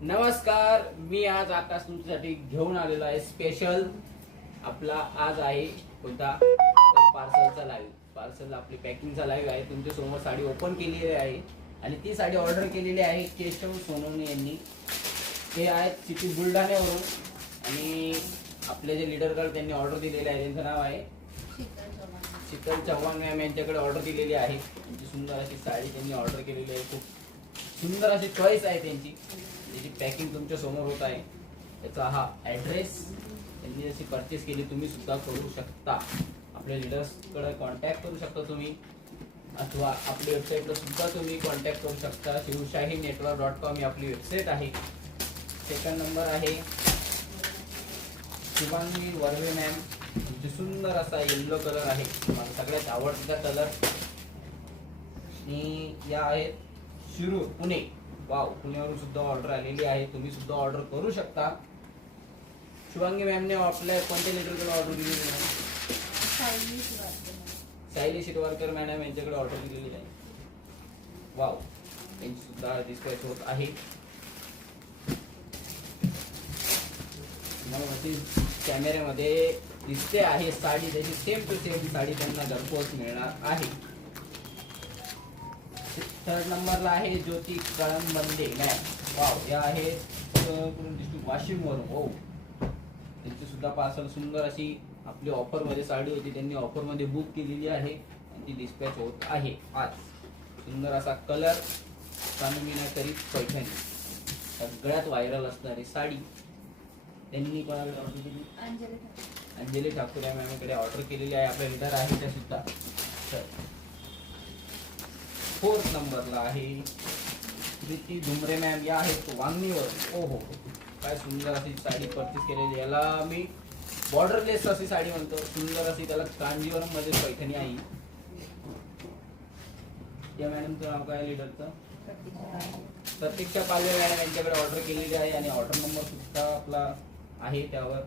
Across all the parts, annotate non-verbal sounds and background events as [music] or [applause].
नमस्कार मी आज आकाश तुमच्यासाठी घेऊन आलेलो आहे स्पेशल आपला आज आहे कोणता? पार्सलचा लाईव्ह पार्सल आपली पॅकिंगचा लाईव्ह आहे. तुमच्यासमोर साडी ओपन केलेली आहे. आणि ती साडी ऑर्डर केलेली आहे केशव सोनवणे यांनी. ते आहेत सिटी बुलढाण्यावरून. आणि आपले जे लीडर त्यांनी ऑर्डर दिलेले आहे त्यांचं नाव आहे शीतल चव्हाण. मॅम यांच्याकडे ऑर्डर दिलेली आहे. त्यांची सुंदर अशी साडी त्यांनी ऑर्डर केलेली आहे. खूप सुंदर अशी चॉईस आहे त्यांची. त्याची पॅकिंग तुमच्यासमोर होत आहे त्याचा हा ॲड्रेस त्यांनी जशी परचेस केली तुम्ही सुद्धा करू शकता. आपल्या लिडर्सकडे कॉन्टॅक्ट करू शकता तुम्ही अथवा आपल्या वेबसाईटला सुद्धा तुम्ही कॉन्टॅक्ट करू शकता. शिवशाही नेटवर्क डॉट कॉम ही आपली वेबसाईट आहे. सेकंड नंबर आहे शिवांगी वर्वे मॅम जी सुंदर असा येल्लो कलर आहे. मला सगळ्यात आवडता कलर आणि या आहेत शिरूर पुणे. वाव पुण्यावरून सुद्धा ऑर्डर आलेली आहे. तुम्ही सुद्धा ऑर्डर करू शकता. शिवांगी मॅमने आपल्या कोणत्या लिटरकडे ऑर्डर दिलेली आहे? सायली शिरवारकर मॅडम यांच्याकडे ऑर्डर दिलेली आहे. वाव यांची सुद्धा डिस्पॅच होत आहे. कॅमेऱ्यामध्ये दिसते आहे साडी त्याची सेम टू सेम साडी त्यांना घरपोच मिळणार आहे. थर्ड नंबरला आहे ज्योती कळंबंदे मॅम वाव या आहे डिस्ट्रिक्ट वाशिम वरून हो त्यांची सुद्धा पार्सल सुंदर अशी आपली ऑफरमध्ये साडी होती त्यांनी ऑफरमध्ये बुक केलेली आहे आणि ती डिस्पॅच होत आहे आज. सुंदर असा कलर कानुमीना करीत पैठणी. सगळ्यात व्हायरल असणारी साडी. त्यांनी कोणाकडे ऑर्डर केली? अंजली ठाकूर. या मॅमकडे ऑर्डर केलेली आहे. आपल्या लिडर आहे त्या सुद्धा तर फोर्थ नंबरला आहे. प्रीती धुमरे मॅम या आहेत वांगणीवर. ओ हो काय सुंदर अशी साडी परचेस केलेली याला मी बॉर्डरलेस अशी साडी म्हणतो. सुंदर अशी त्याला कांजीवरममध्ये पैठणी आहे. या मॅडमचं नाव काय लिडरचं प्रतीक्षा पालवे मॅडम यांच्याकडे ऑर्डर केलेली आहे आणि ऑर्डर नंबर सुद्धा आपला आहे त्यावर.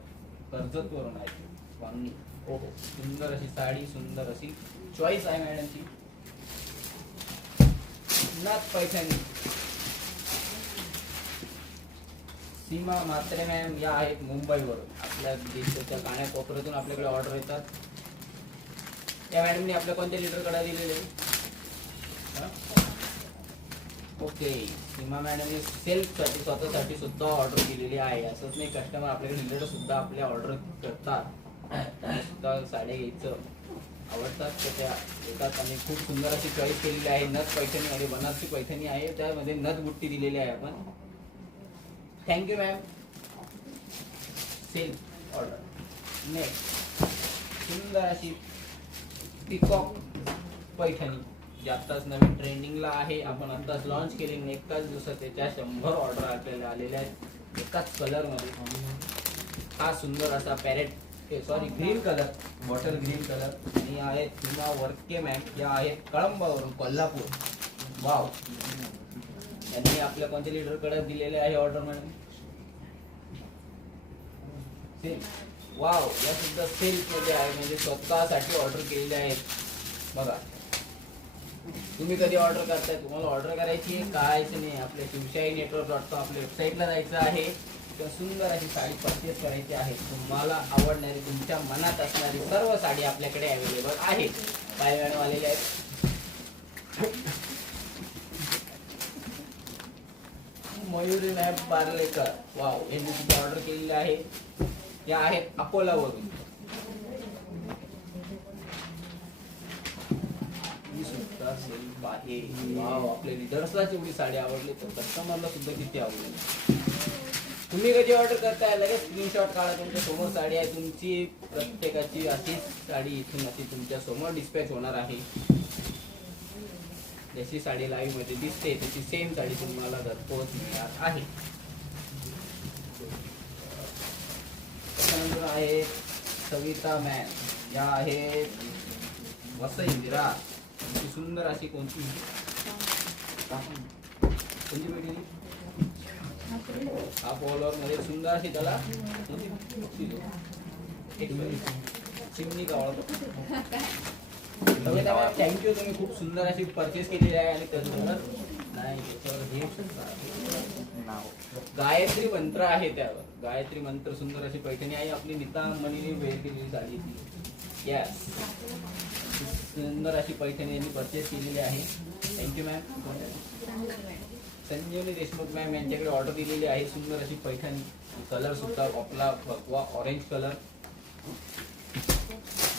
कर्जत करून आहे. वांगणी. हो हो सुंदर अशी साडी सुंदर अशी चॉईस आहे मॅडमची नाथ पैठणी सीमा मात्रे मॅम या आहेत मुंबईवरून आपल्या देशाच्या काण्याकोपऱ्यातून आपल्याकडे ऑर्डर येतात. त्या मॅडमने आपल्या कोणत्या लिटरकडे दिलेले? ओके सीमा मॅडमने सेल्फसाठी स्वतःसाठी सुद्धा ऑर्डर केलेली आहे. असंच नाही कस्टमर आपल्याकडे लिटर सुद्धा आपल्या ऑर्डर करतात. [coughs] सुद्धा साडे घ्यायचं आवडतात. तर त्या येतात. आणि खूप सुंदर अशी चॉईस केलेली आहे. नथ पैठणी आणि बनारसी पैठणी आहे. त्यामध्ये नथ बुट्टी दिलेली आहे आपण. Thank you ma'am sale order next सुंदर अशी पिकॉक पैठणी. जी आत्ताच नवीन ट्रेंडिंगला आहे. आपण आत्ताच लॉन्च केली. एकाच दिवसात त्याच्या शंभर ऑर्डर आपल्याला आलेल्या आहेत. एकाच कलरमध्ये हा सुंदर असा parrot sorry green colour bottle green colour आणि आहेत सीमा वर्के मॅम या आहेत कळंबावरून कोल्हापूर वाव यांनी आपल्या कोणत्या लिडरकडे दिलेले आहे ऑर्डर मॅडम सेल्फ वाव या सुद्धा सेल्फमध्ये आहे म्हणजे स्वतःसाठी ऑर्डर केलेले आहेत बघा तुम्ही कधी ऑर्डर करताय तुम्हाला ऑर्डर करायची आहे नाही आपल्या शिवशाही नेटवर्क डॉट कॉम आपल्या वेबसाईटला जायचं आहे किंवा सुंदर अशी साडी परचेस करायची आहे. तुम्हाला आवडणारी तुमच्या मनात असणारी सर्व साडी आपल्याकडे अवेलेबल आहे काय मॅडम आलेले आहेत मयुरी मॅप पार्लेकर वाव यांनी तिथे ऑर्डर केलेली आहे. या आहेत अकोलावरून ही सुद्धा आपल्या लिडर्सला जेवढी साडी आवडली तर कस्टमरला सुद्धा किती आवडली. तुम्ही कधी ऑर्डर करताय? लगेच स्क्रीनशॉट काढा. तुमच्यासमोर साडी आहे. तुमची प्रत्येकाची अशीच साडी इथून अशी तुमच्यासमोर डिस्पॅच होणार आहे. जशी साडी लाईव्हमध्ये दिसते तशी सेम साडी तुम्हाला घरपोच मिळणार आहे. त्यानंतर आहे सविता मॅम या आहे वसई विरार सुंदर अशी कोणती? कोणती भेटली हा फॉलोअरमध्ये सुंदर अशी त्याला म्हणजे चिमणी का थँक्यू तुम्ही खूप सुंदर अशी परचेस केलेली आहे आणि कस्टमर नाही गायत्री मंत्र आहे त्यावर. गायत्री मंत्र सुंदर अशी पैठणी आहे. आपली नीता मणीने वेळ केलेली झाली ती यस सुंदर अशी पैठणी यांनी परचेस केलेली आहे. Thank you ma'am Sanjeevani Deshmukh ma'am यांच्याकडे ऑर्डर दिलेली आहे. सुंदर अशी पैठणी. कलर सुद्धा आपला भगवा ऑरेंज कलर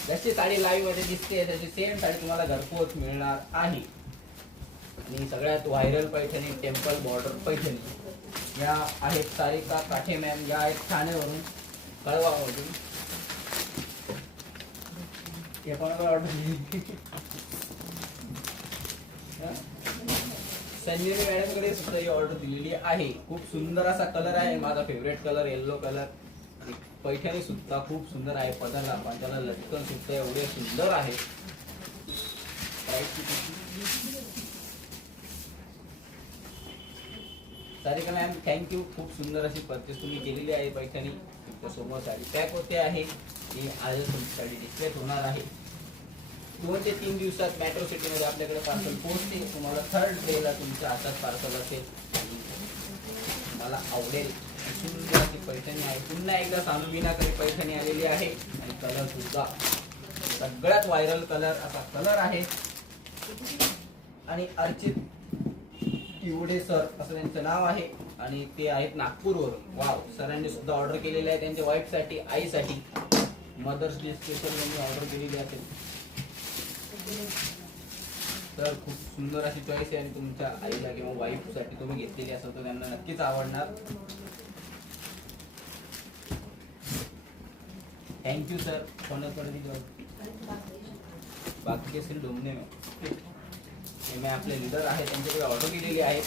जशी साडी लाईव्हमध्ये दिसते तशी सेम साडी तुम्हाला घरपोच मिळणार आहे. आणि सगळ्यात viral Paithani temple border Paithani. या आहेत सारिका काठे मॅम या आहेत ठाण्यावरून कळवामधून हे पण ऑर्डर [laughs] दिली हा? मॅडमकडे सुद्धा ही ऑर्डर दिलेली आहे. खूप सुंदर असा कलर आहे. माझा फेवरेट कलर येल्लो कलर आणि पैठणी सुद्धा खूप सुंदर आहे. पदरला पण त्याला लटकन सुद्धा एवढे सुंदर आहे. सारिका मॅम थँक्यू खूप सुंदर अशी परचेस तुम्ही केलेली आहे पैठणी. तुमच्यासमोर साडी पॅक होते आहे. ती आज तुमची साडी डिस्प्लेट होणार आहे. दोन ते तीन दिवसात मेट्रो सिटीमध्ये आपल्याकडे पार्सल पोहोचते. तुम्हाला थर्ड डेला तुमच्या हातात पार्सल असेल. मला आवडेल. अशी पैठणी आहे. पुन्हा एकदा सानुविनाकडे पैठणी आलेली आहे. आणि कलर सुद्धा. सगळ्यात व्हायरल कलर असा कलर आहे. आणि अर्चित तिवडे सर असं त्यांचं नाव आहे. आणि ते आहेत नागपूरवरून. वाव सरांनी सुद्धा ऑर्डर केलेले आहे. त्यांच्या वाईफसाठी आईसाठी. मदर्स डे स्पेशल त्यांनी ऑर्डर केलेली असेल. तर खूप सुंदर अशी चॉईस आहे आणि तुमच्या आईला किंवा वाईफसाठी तुम्ही घेतलेली असेल तर त्यांना नक्कीच आवडणार. थँक्यू सर कोणाकडे बाकी असेल डोमने आपले लिडर आहे त्यांच्याकडे ऑर्डर केलेली आहे.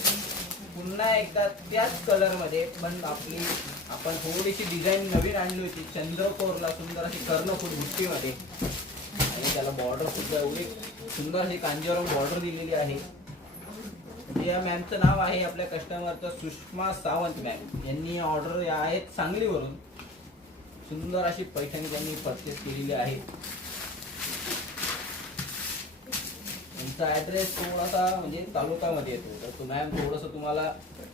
पुन्हा एकदा त्याच कलरमध्ये पण आपली आपण थोडीशी डिझाईन नवीन आणली होती चंद्रकोरला सुंदर अशी कर्णफूट बुट्टीमध्ये आणि त्याला बॉर्डर सुद्धा एवढी सुंदर ही कांजीवरम बॉर्डर दिलेली आहे. म्हणजे या मॅमचं नाव आहे आपल्या कस्टमरचं सुषमा सावंत मॅम यांनी ऑर्डर आहेत सांगलीवरून. सुंदर अशी पैठणी त्यांनी परचेस केलेली आहे. तुमचा ऍड्रेस थोडासा म्हणजे तालुकामध्ये येतो. तर मॅम थोडंसं तुम्हाला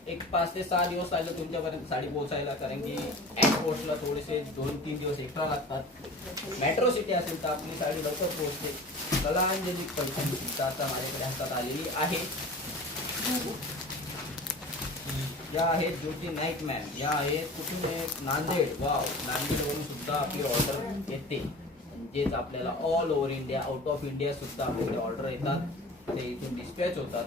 एक पाच ते सहा दिवस लागले तुमच्यापर्यंत साडी पोहोचायला कारण की एअरपोर्टला थोडेसे दोन तीन दिवस एक्स्ट्रा लागतात. मेट्रो सिटी असेल तर आपली साडी लवकर पोहोचते. कलांजली पैठणी आता माझ्याकडे हातात आलेली आहे. या आहेत ज्योती नाईक मॅम या आहेत कुठून नांदेड. वाव नांदेडवरून सुद्धा आपली ऑर्डर येते. म्हणजेच आपल्याला all over India out of India सुद्धा आपल्याकडे ऑर्डर येतात. ते इथून डिस्पॅच होतात.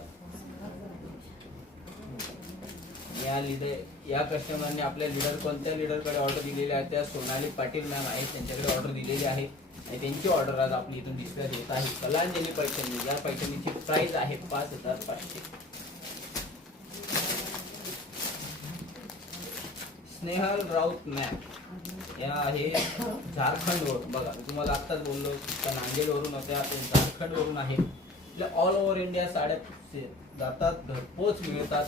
या लिडर या कस्टमरने आपल्या लिडर कोणत्या लिडरकडे ऑर्डर दिलेली आहे? त्या सोनाली पाटील मॅम आहेत. त्यांच्याकडे ऑर्डर दिलेली आहे. आणि त्यांची ऑर्डर आज आपली इथून डिस्पॅच होत आहे. कलांजली पैठणी या पैठणीची प्राइस आहे पाच हजार पाचशे. स्नेहल राऊत मॅप या आहे झारखंडवरून बघा मी तुम्हाला आत्ताच बोललो त्या नांदेडवरून होत्या ते झारखंडवरून आहे. आपल्या ऑल ओव्हर इंडिया साड्या जातात घरपोच मिळतात.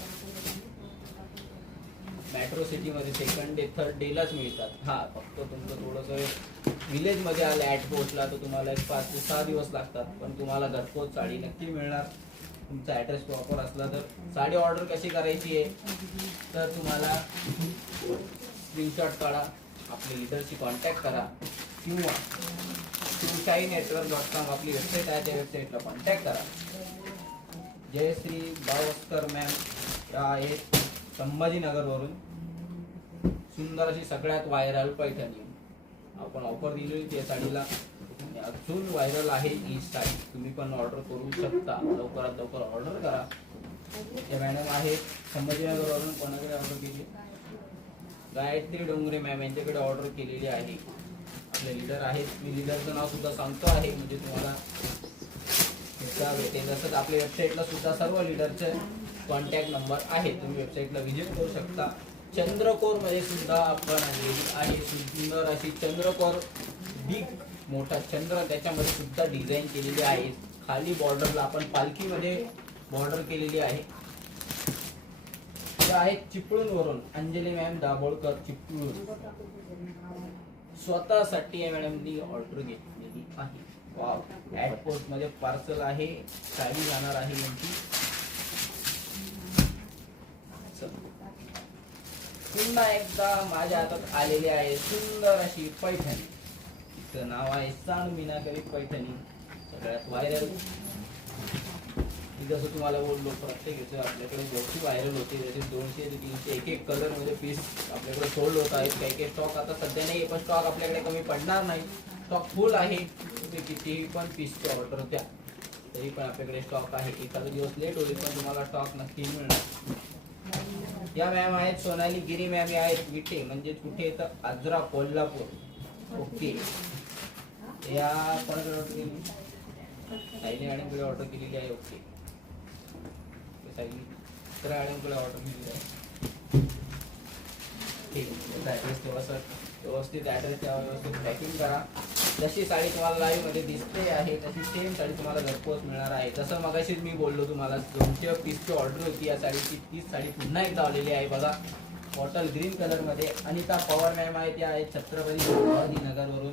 मेट्रो सिटीमध्ये सेकंड डे थर्ड डेलाच मिळतात. हा फक्त तुमचं थोडंसं विलेजमध्ये आलं ॲट पोर्टला तर तुम्हाला एक पाच ते सहा दिवस लागतात पण तुम्हाला घरपोच साडी नक्की मिळणार. तुमचा ॲड्रेस प्रॉपर असला तर साडी ऑर्डर कशी करायची आहे तर तुम्हाला स्क्रीनशॉट काढा आपली लिडरशी कॉन्टॅक्ट करा किंवा शिवशाही नेटवर्क डॉट कॉम आपली वेबसाईट आहे त्या वेबसाईटला कॉन्टॅक्ट करा. जयश्री बावस्कर मॅम या आहेत संभाजीनगरवरून. सुंदर अशी सगळ्यात व्हायरल पैठणी. आपण ऑफर दिलेली त्या साडीला. अजून व्हायरल आहे ही साडी तुम्ही पण ऑर्डर करू शकता. लवकरात लवकर ऑर्डर करा. ते मॅडम आहेत. संभाजीनगरवरून कोणाकडे ऑर्डर केली? गायत्री डोंगरे मॅम यांच्याकडे ऑर्डर केलेली आहे. आपले लिडर आहेत. मी लिडरचं नाव सुद्धा सांगतो आहे. म्हणजे तुम्हाला भेटेल. तसंच आपल्या वेबसाईटला सुद्धा सर्व लिडरचे कॉन्टॅक्ट नंबर आहे तुम्ही वेबसाईटला व्हिजिट करू शकता. चंद्रकोरमध्ये सुद्धा आपण आणलेली आहे. सुंदर अशी चंद्रकोर बिग मोठा चंद्र त्याच्यामध्ये सुद्धा डिझाईन केलेली आहे. खाली बॉर्डरला आपण पालखीमध्ये बॉर्डर केलेली आहे. त्या आहेत चिपळूण वरून अंजली मॅम दाभोळकर चिपळूण. स्वतःसाठी या मॅडमनी ऑर्डर घेतलेली आहे. वाव ऍटमध्ये पार्सल आहे. साडी जाणार आहे यांची. पुन्हा एकदा माझ्या हातात आलेली आहे सुंदर अशी पैठणी. तिचं नाव आहे सांग मीना कवी पैठणी. सगळ्यात व्हायरल जसं तुम्हाला बोललो प्रत्येक याचं आपल्याकडे गोष्टी व्हायरल होते. जसे दोनशे ते तीनशे एक एक कलरमध्ये पीस आपल्याकडे सोल्ड होत आहेत. काही काही स्टॉक आता सध्या नाही पण स्टॉक आपल्याकडे कमी पडणार नाही. स्टॉक फुल आहे. तुम्ही कितीही पण पीसची ऑर्डर द्या. तरी पण आपल्याकडे स्टॉक आहे. एखादा दिवस लेट होईल पण तुम्हाला स्टॉक नक्की मिळणार. या मॅम आहेत सोनाली गिरी मॅम या आहेत. विटे म्हणजे कुठे? तर आजरा कोल्हापूर. ओके. या कोणाकडे ऑर्डर केली. सायली मॅडमकडे ऑर्डर केलेली आहे ओके सायली तर मॅडमकडे ऑर्डर केलेली आहे. ठीक आहे ॲड्रेस तेव्हा व्यवस्थित ॲड्रेस तेव्हा व्यवस्थित पॅकिंग करा. जशी साडी तुम्हाला लाईव्हमध्ये दिसते आहे तशी सेम साडी तुम्हाला घरपोच मिळणार आहे. जसं मगाशीच मी बोललो तुम्हाला दोनशे पीसची ऑर्डर होती या साडीची तीच साडी पुन्हा एकदा आलेली आहे बघा. बॉटल ग्रीन कलरमध्ये अनिता पवार मॅम आहे त्या आहेत छत्रपती नगरवरून.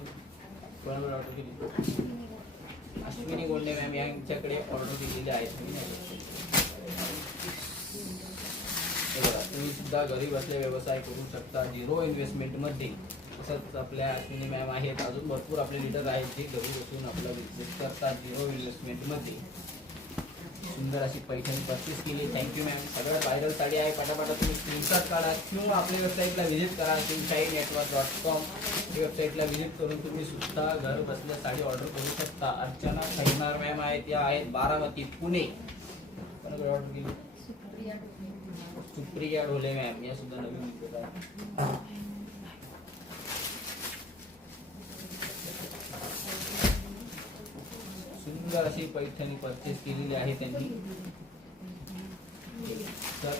कोणाकडे ऑर्डर केली? अश्विनी गोंडे मॅम यांच्याकडे ऑर्डर दिलेली आहे. तुम्ही सुद्धा घरी बसल्या व्यवसाय करू शकता. झिरो इन्व्हेस्टमेंटमध्ये तसंच आपल्या अश्विनी मॅम आहेत. अजून भरपूर आपले लीडर आहेत जे घरी बसून आपला बिझनेस करतात. झिरो इन्व्हेस्टमेंटमध्ये सुंदर अशी पैठणी परचेस केली. थँक्यू मॅम सगळ्यात व्हायरल साडी आहे. पटापटा तुम्ही स्क्रीनशॉट काढा किंवा आपल्या वेबसाईटला व्हिजिट करा. शाई नेटवर्क डॉट कॉम वेबसाईटला व्हिजिट करून तुम्ही सुद्धा घर बसल्या साडी ऑर्डर करू शकता. अर्चना खैनार मॅम आहेत. या आहेत बारामती पुणे. कोणाकडे ऑर्डर केली? सुप्रिया ढोले. मॅम या सुद्धा नवीन विकत सुंदर अशी पैठणी परचेस केलेली आहे त्यांनी. तर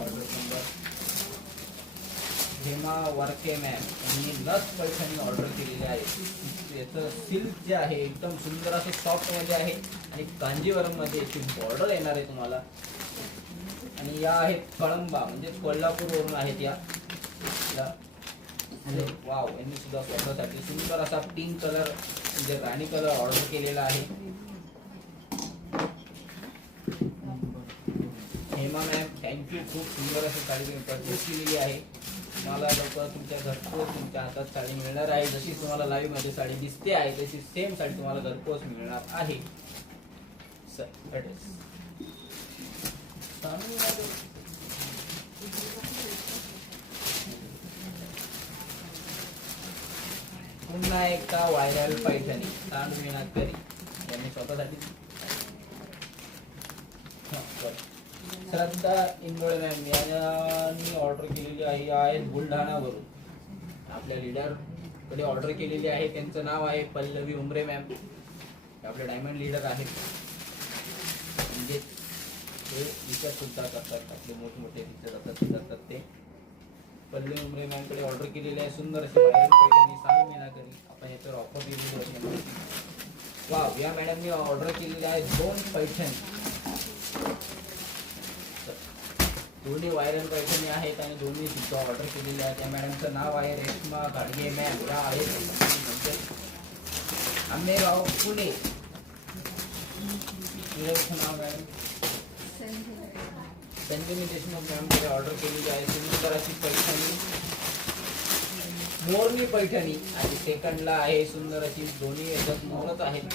order number Hema Varke ma'am यांनी लस पैठणी ऑर्डर केलेली आहे. याचं सिल्क जे आहे एकदम सुंदर असे सॉफ्टमध्ये आहे आणि कांजीवरममध्ये याची बॉर्डर येणार आहे तुम्हाला. आणि या आहेत कळंबा म्हणजे कोल्हापूरवरून आहेत या. म्हणजे वाव यांनी सुद्धा स्वतःसाठी सुंदर असा पिंक कलर जे राणी कलर ऑर्डर केलेला आहे. हेमा मॅम थँक्यू खूप सुंदर अशी साडी तुम्ही परचेस केलेली आहे. मला लवकर तुमच्या घरपोच तुमच्या हातात साडी मिळणार आहे. जशी तुम्हाला लाईव्हमध्ये साडी दिसते आहे तशी सेम साडी तुम्हाला घरपोच मिळणार आहे. सर ॲड्रेस व्हायरल पैठणी तांड विनाथ करी यांनी स्वतःसाठी. श्रद्धा इंगोळे मॅम यांनी ऑर्डर केलेली आहे आहेत बुलढाणावरून. आपल्या लीडरकडे ऑर्डर केलेली आहे. त्यांचं नाव आहे पल्लवी उमरे मॅम आपले डायमंड लीडर आहेत. म्हणजे ते विकत सुद्धा करतात. आपले मोठमोठे विकत जातात ते. पल्लवी उमरे मॅमकडे ऑर्डर केलेली आहे. सुंदर अशी व्हायरल पैठणी सांग मी करी आपण याच्यावर ऑफर दिलेली होती वा या मॅडमनी ऑर्डर केलेली आहे दोन पैठण. दोन्ही वायरल पैठणी आहेत आणि दोन्ही सुद्धा ऑर्डर केलेले आहेत. त्या मॅडमचं नाव आहे रेश्मा घाडगे मॅम या आहेत. आंबेगाव पुणे. नाव मॅडम संजनी देशमुख मॅमकडे ऑर्डर केलेली आहे सुंदर अशी पैठणी. मोरणी पैठणी. आणि सेकंडला आहे सुंदर अशी दोन्ही याच्यात मोरच आहेत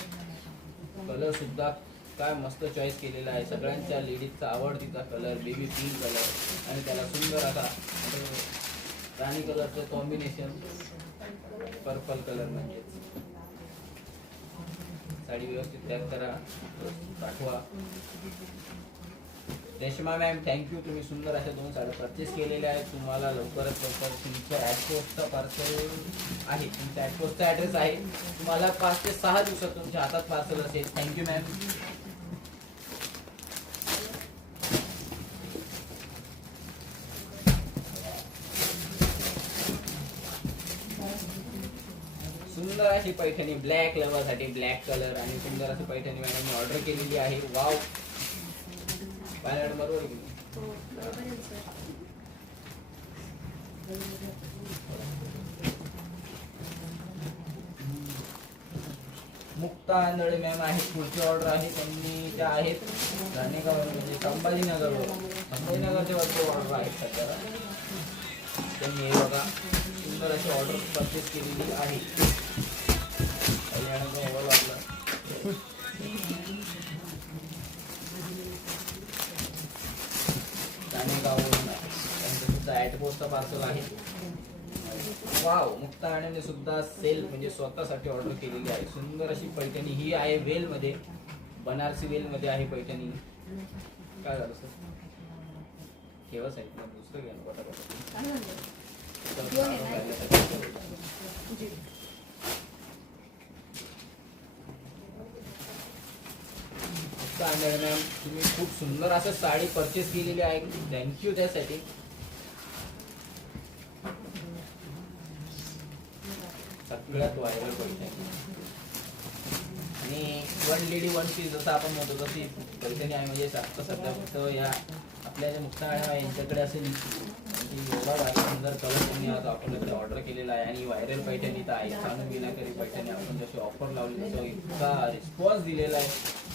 कलर सुद्धा काय मस्त चॉईस केलेला आहे. सगळ्यांच्या लेडीजचा आवडतीचा कलर बेबी पिंक कलर आणि त्याला सुंदर असा राणी कलरचं कॉम्बिनेशन पर्पल कलर म्हणजे. साडी व्यवस्थित तयार करा. पाठवा रेशमा मॅम थँक्यू तुम्ही सुंदर अशा दोन साड्या परचेस केलेल्या आहेत. तुम्हाला लवकरात लवकर तुमच्या ॲडपोस्टचा पार्सल आहे. तुमच्या ॲडपोस्टचा ॲड्रेस आहे. तुम्हाला पाच ते सहा दिवसात तुमच्या हातात पार्सल असेल. थँक्यू मॅम सुंदर अशी पैठणी ब्लॅकसाठी ब्लॅक कलर आणि सुंदर अशी पैठणी मॅडमने ऑर्डर केलेली आहे. वाव पायलट बरोबर आहे की नाही? मुक्ता आंधळे मॅम आहेत पुढची ऑर्डर आहे त्यांनी त्या आहेत राणेगाव म्हणजे संभाजीनगरवर संभाजीनगरच्या वरती ऑर्डर आहेत सध्याला त्यांनी हे बघा सुंदर अशी ऑर्डर परचेस केलेली आहे. पोस्टचा पार्सल आहे. वाव मुक्ता राणेने सुद्धा सेल म्हणजे स्वतःसाठी ऑर्डर केलेली आहे. सुंदर अशी पैठणी. ही आहे वेल मध्ये. बनारसी वेल मध्ये आहे पैठणी. काय झालं सर ठेवा साईड पुस्तक घ्या ना पटापट. तुम्ही खूप सुंदर असं साडी परचेस केलेली आहे. थँक्यू त्यासाठी. सगळ्यात व्हायरल पैठणी आणि वन लेडी वन पीस जसं आपण म्हणतो तशी पैठणी आहे. म्हणजे आता सध्या फक्त या आपल्या ज्या मुक्ता आहे यांच्याकडे असेल एवढा भारी सुंदर कलर त्यांनी आज आपण ऑर्डर केलेला आहे आणि व्हायरल पैठणी तर आहे. सांगून गेल्याकरी पैठणी आपण जशी ऑफर लावली तसं इतका रिस्पॉन्स दिलेला आहे.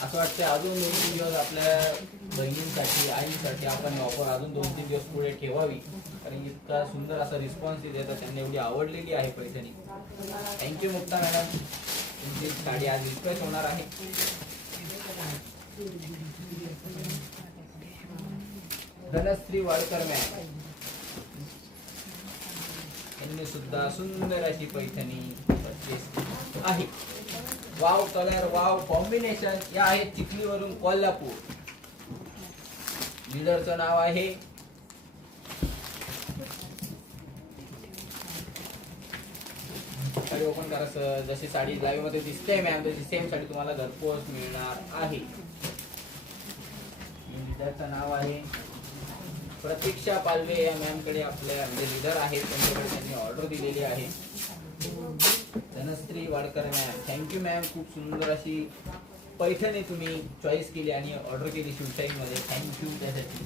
असं वाटतं अजून दोन तीन दिवस आपल्या बहिणींसाठी आईसाठी आपण ऑफर अजून दोन तीन दिवस पुढे ठेवावी. कारण इतका सुंदर असा रिस्पॉन्स देतात त्यांना एवढी आवडलेली आहे पैठणी. थँक्यू मुक्ता मॅडम तुमची साडी आज रिक्वेस्ट होणार आहे. धनश्री वाडकर मॅम यांनी सुद्धा सुंदर अशी पैठणी आहे. वाव कलर वाव कॉम्बिनेशन या आहेत चिखलीवरून कोल्हापूर. लिडरचं नाव आहे साडी ओपन करा सर जशी साडी लाईव्हमध्ये दिसते मॅम तशी सेम साडी तुम्हाला घरपोच मिळणार आहे. त्याचं नाव आहे प्रतीक्षा पालवे. या मॅमकडे आपल्या म्हणजे लिडर आहेत. त्यांच्याकडे त्यांनी ऑर्डर दिलेली आहे. Dhanashree Wadkar ma'am thank you ma'am खूप सुंदर अशी पैठणी तुम्ही चॉईस केली आणि ऑर्डर केली शिवशाईमध्ये थँक्यू त्यासाठी.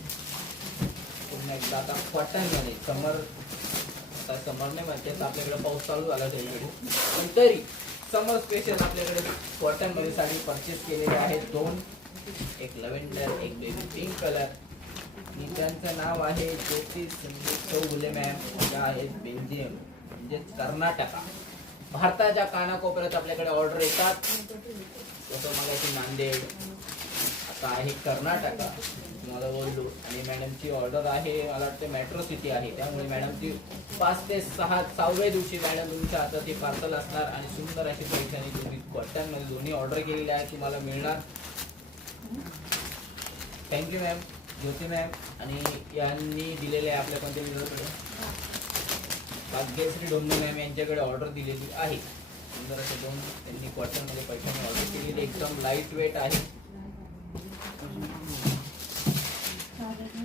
पूर्ण एकदा आता कॉटनमध्ये समर असतात. समर नाही म्हणते आता आपल्याकडे पाऊस चालू झाला सगळीकडे पण तरी समर स्पेशल आपल्याकडे कॉटनमध्ये साडी परचेस केलेली आहे. दोन एक लव्हेंडर एक बेबी पिंक कलर त्यांचं नाव आहे ज्योती संदीप चौगुले मॅम त्या आहेत बेल्जियम म्हणजेच कर्नाटका. भारताच्या कानाकोपऱ्यात आपल्याकडे ऑर्डर येतात. जसं मगाशी नांदेड. आता आहे कर्नाटका. तुम्हाला बोललो. आणि मॅडमची ऑर्डर आहे मला वाटते मेट्रो सिटी आहे. त्यामुळे मॅडमची पाच ते सहा सहाव्या दिवशी मॅडम तुमच्या हातात हे पार्सल असणार आणि सुंदर अशी पैठणी तुम्ही कॉटनमध्ये दोन्ही ऑर्डर केलेले आहे तुम्हाला मिळणार. थँक्यू मॅम ज्योती मॅम आणि यांनी दिलेले आहे आपल्या पंतप्रधानाकडे भाग्यश्री डोंबे मॅम यांच्याकडे ऑर्डर दिलेली आहे. सुंदर असे दोन त्यांनी कॉटनमध्ये पैठणी ऑर्डर केलेली एकदम लाइट वेट आहे.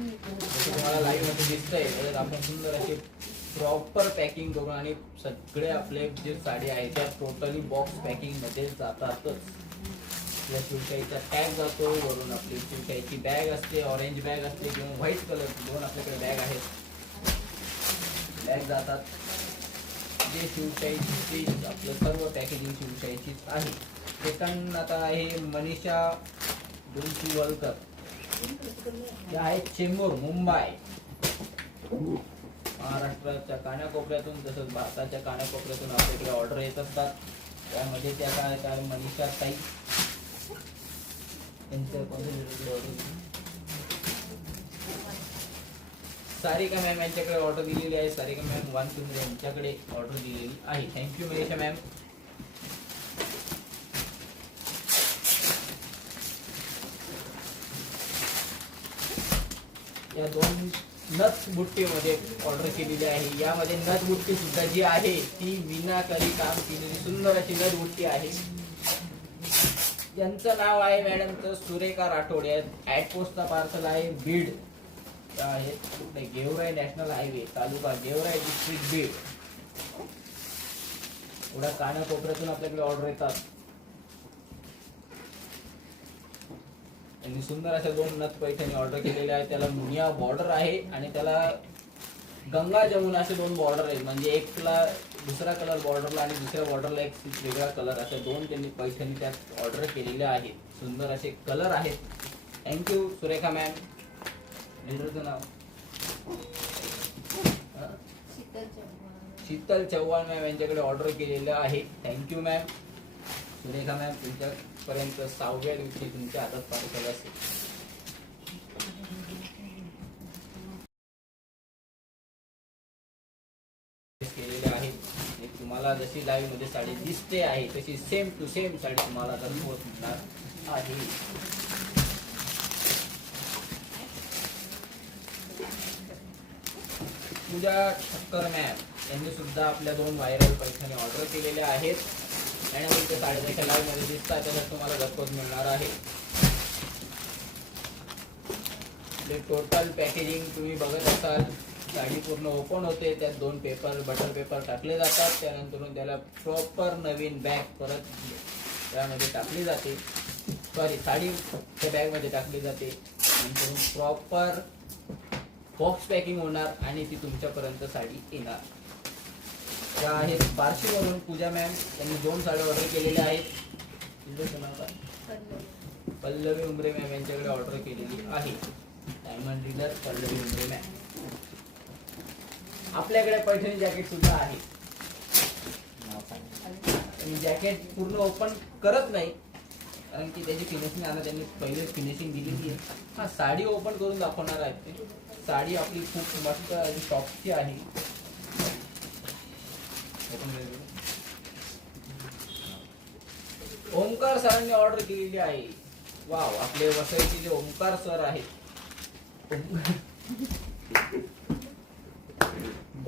जसं तुम्हाला लाईव्हमध्ये दिसतंय तर आपण सुंदर असे प्रॉपर पॅकिंग करून आणि सगळे आपले जे साडी आहे त्या टोटली बॉक्स पॅकिंगमध्ये जातातच. आपल्या शिवशाहीचा टॅग जातो वरून आपली शिवशाहीची बॅग असते ऑरेंज बॅग असते किंवा व्हाईट कलर दोन आपल्याकडे बॅग आहेत. बॅग जातात. जे शिवशाहीची आपलं सर्व पॅकेजिंग शिवशाहीचीच आहे. सेकंड आता आहे मनीषा डुलकीवलकर ते आहेत चेंबूर मुंबई. महाराष्ट्राच्या कानाकोपऱ्यातून तसंच भारताच्या कानाकोपऱ्यातून आपल्याकडे ऑर्डर येत असतात. त्यामध्ये त्या काय काय मनीषा ताई. त्यांचं सारिका मॅम यांच्याकडे ऑर्डर दिलेली आहे. सारिका मॅम वन टू यांच्याकडे ऑर्डर दिलेली आहे. थँक्यू मनीषा मॅम या दोन नथ बुट्टीमध्ये ऑर्डर केलेली आहे. यामध्ये नथ बुट्टी सुद्धा जी आहे ती विनाकारी काम केलेली सुंदर अशी नथ बुट्टी आहे. यांचं नाव आहे मॅडमचं सुरेखा राठोड. ऍट पोस्टचा पार्सल आहे बीड आहे. कुठे? Georai national highway taluka Georai district Beed एवढ्या कानाकोपऱ्यातून आपल्याकडे ऑर्डर येतात. त्यांनी सुंदर अशा दोन नथ पैठणी ऑर्डर केलेल्या आहेत. त्याला मुनिया बॉर्डर आहे आणि त्याला गंगा जमुना असे दोन बॉर्डर आहेत. म्हणजे एकला दुसरा कलर बॉर्डरला आणि दुसऱ्या बॉर्डरला एक वेगळा कलर असे दोन त्यांनी पैठणी त्यात ऑर्डर केलेल्या आहेत. सुंदर असे कलर आहेत. थँक्यू सुरेखा मॅम लिडरचं नाव? शीतल चव्हाण. मॅम यांच्याकडे ऑर्डर केलेलं आहे. थँक्यू मॅम सुरेखा मॅम पर्यंत सहाव्या दिवशी तुमच्या हातात पार्सल असेल. केलेले आहेत. तुम्हाला जशी लाईव्हमध्ये साडी दिसते आहे तशी सेम टू सेम साडी तुम्हाला घरपोच मिळणार आहे. पूजा ठक्कर मॅम यांनी सुद्धा आपल्या दोन व्हायरल पैठणी ऑर्डर केलेल्या आहेत. त्यानंतर तुमच्या साड्या मध्ये दिसतात त्याच्यात तुम्हाला घरपोच मिळणार आहे. म्हणजे टोटल पॅकेजिंग तुम्ही बघत असाल साडी पूर्ण ओपन होते त्यात दोन पेपर बटर पेपर टाकले जातात त्यानंतर त्याला प्रॉपर नवीन बॅग परत त्यामध्ये टाकली जाते. सॉरी साडी त्या बॅगमध्ये टाकली जाते. नंतर प्रॉपर बॉक्स पॅकिंग होणार आणि ती तुमच्यापर्यंत साडी येणार. त्या आहेत. बार्शीवरून पूजा मॅम त्यांनी दोन साड्या ऑर्डर केलेल्या आहेत. तुमचं नाव काय पल्लवी उमरे मॅम यांच्याकडे ऑर्डर केलेली आहे. Diamond dealer Pallavi Umare ma'am आपल्याकडे पैठणी जॅकेट सुद्धा आहे. आणि जॅकेट पूर्ण ओपन करत नाही. कारण की त्याची फिनिशिंग आता त्यांनी पहिले फिनिशिंग दिलेली आहे. हा साडी ओपन करून दाखवणार आहेत. ते साडी आपली खूप मस्त आणि सॉफ्टची आहे. ओमकार सरांनी ऑर्डर केलेली आहे. वाव आपले वसईचे जे ओमकार सर आहेत.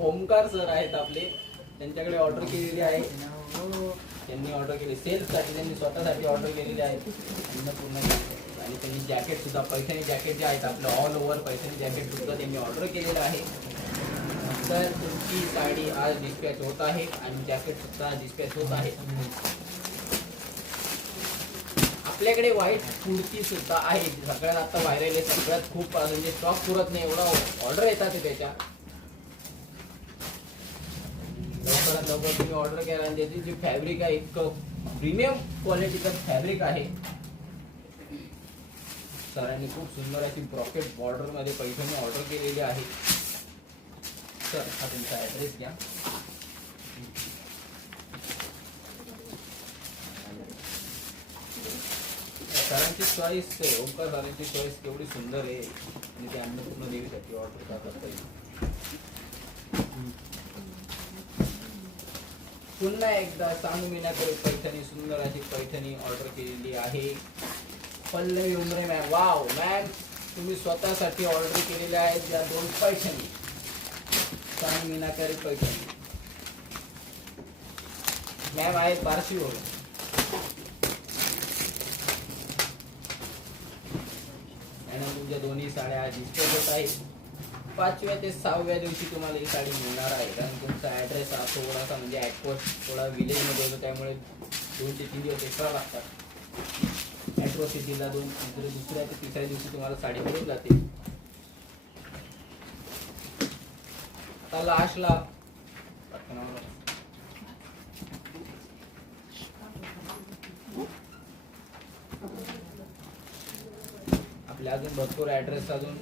ओमकार सर आहेत आपले. त्यांच्याकडे ऑर्डर केलेली आहे. त्यांनी ऑर्डर केली. सेल्फसाठी त्यांनी स्वतःसाठी ऑर्डर केलेली आहे. त्यांना पूर्ण आणि त्यांनी जॅकेट सुद्धा पैठणी जॅकेट जे आहेत आपलं ऑल ओव्हर पैठणी जॅकेट सुद्धा त्यांनी ऑर्डर केलेलं आहे. तर तुमची साडी आज डिस्पॅच होत आहे आणि जॅकेट सुद्धा डिस्पॅच होत आहे. आपल्याकडे व्हाईट कुर्ती सुद्धा आहे. सगळ्यात आता व्हायरल आहे. सगळ्यात खूप म्हणजे स्टॉक पुरत नाही. एवढा ऑर्डर येतात त्याच्या. लवकरात लवकर तुम्ही ऑर्डर केला आणि त्याची जी फॅब्रिक आहे इतकं प्रीमियम क्वालिटीचं फॅब्रिक आहे. सरांनी खूप सुंदर अशी ब्रॉकेट बॉर्डरमध्ये पैठणी ऑर्डर केलेली आहे. सर हा तुमचा ऍड्रेस घ्या सरांची चॉईस ओंकार सरांची चॉईस केवढी सुंदर आहे. आणि ते अन्नपूर्ण देवीसाठी ऑर्डर करतात पुन्हा एकदा सांगू मी पैठणी सुंदर अशी पैठणी ऑर्डर केलेली आहे. Pallavi Umare ma'am wow ma'am तुम्ही स्वतःसाठी ऑर्डर केलेल्या आहेत या दोन पैठणी. सांग मीनाकारी पैठणी मॅम आहे पारशी आणि तुमच्या दोन्ही साड्या डिस्पोज होत आहेत पाचव्या ते सहाव्या दिवशी तुम्हाला ही साडी मिळणार आहे. कारण तुमचा ऍड्रेस हा थोडासा म्हणजे ऍटपोस्ट थोडा विलेजमध्ये होतो त्यामुळे दोन ते तीन दिवस एक्स्ट्रा लागतात. ॲट्रो सिटीला दोन दुसऱ्या ते तिसऱ्या दिवशी तुम्हाला साडी मिळून जाते. आता लास्टला आपल्या अजून भरपूर ऍड्रेस अजून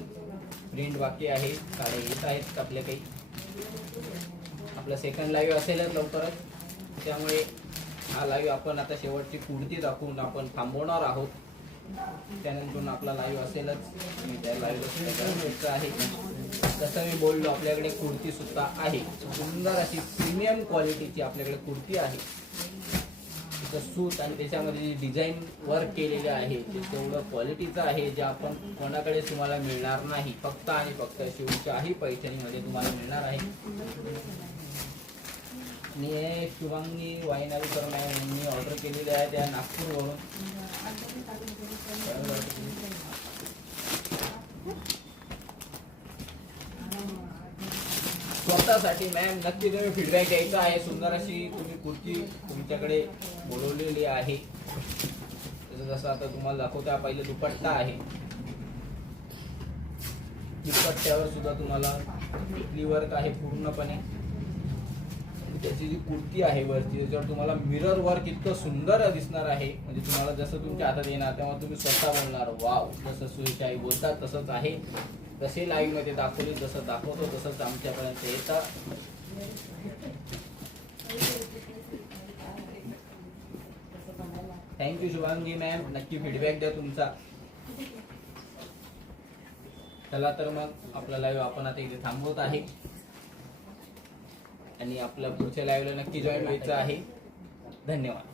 प्रिंट बाकी आहे साड्या येत आहेत आपल्या काही. आपला सेकंड लाईव्ह असेलच लवकरच. त्यामुळे हा लाईव्ह आपण आता शेवटची कुर्ती दाखवून आपण थांबवणार आहोत. त्यानंतर आपला लाईव्ह असेलच. मी त्या लाईव्ह आहे. जसं मी बोललो आपल्याकडे कुर्ती सुद्धा आहे. सुंदर अशी प्रीमियम क्वालिटीची आपल्याकडे कुर्ती आहे. तिचं सूत आणि त्याच्यामध्ये डिझाईन वर्क केलेले आहे ते तेवढं क्वालिटीचं आहे जे आपण कोणाकडे तुम्हाला मिळणार नाही. फक्त आणि फक्त शिवशाही पैठणीमध्ये तुम्हाला मिळणार आहे. मी हे शुभांगी तर मॅम मी ऑर्डर केलेली आहे त्या नागपूरवरून. स्वतःसाठी मॅम नक्की तुम्ही फीडबॅक द्यायचा आहे. सुंदर अशी तुम्ही कुर्ती तुमच्याकडे बोलवलेली आहे. जसं जसं आता तुम्हाला दाखवता पहिले दुपट्टा आहे. दुपट्ट्यावर सुद्धा तुम्हाला वर्क आहे पूर्णपणे. त्याची जी कुर्ती आहे वरची त्याच्यावर तुम्हाला मिरर वर्क इतकं सुंदर दिसणार आहे. म्हणजे तुम्हाला जसं तुमच्या हातात येणार तेव्हा तुम्ही स्वतः बोलणार वाव जसं सुरेशाई बोलतात तसंच आहे. तसे लाईव्हमध्ये दाखवले जसं दाखवतो तसंच आमच्यापर्यंत येतात. थँक्यू शुभांगी मॅम नक्की फीडबॅक द्या तुमचा. चला तर मग आपला लाईव्ह आपण आता इथे थांबवत आहे. आणि आपल्या पुढच्या लाईव्हला नक्की जॉईन व्हायचं आहे धन्यवाद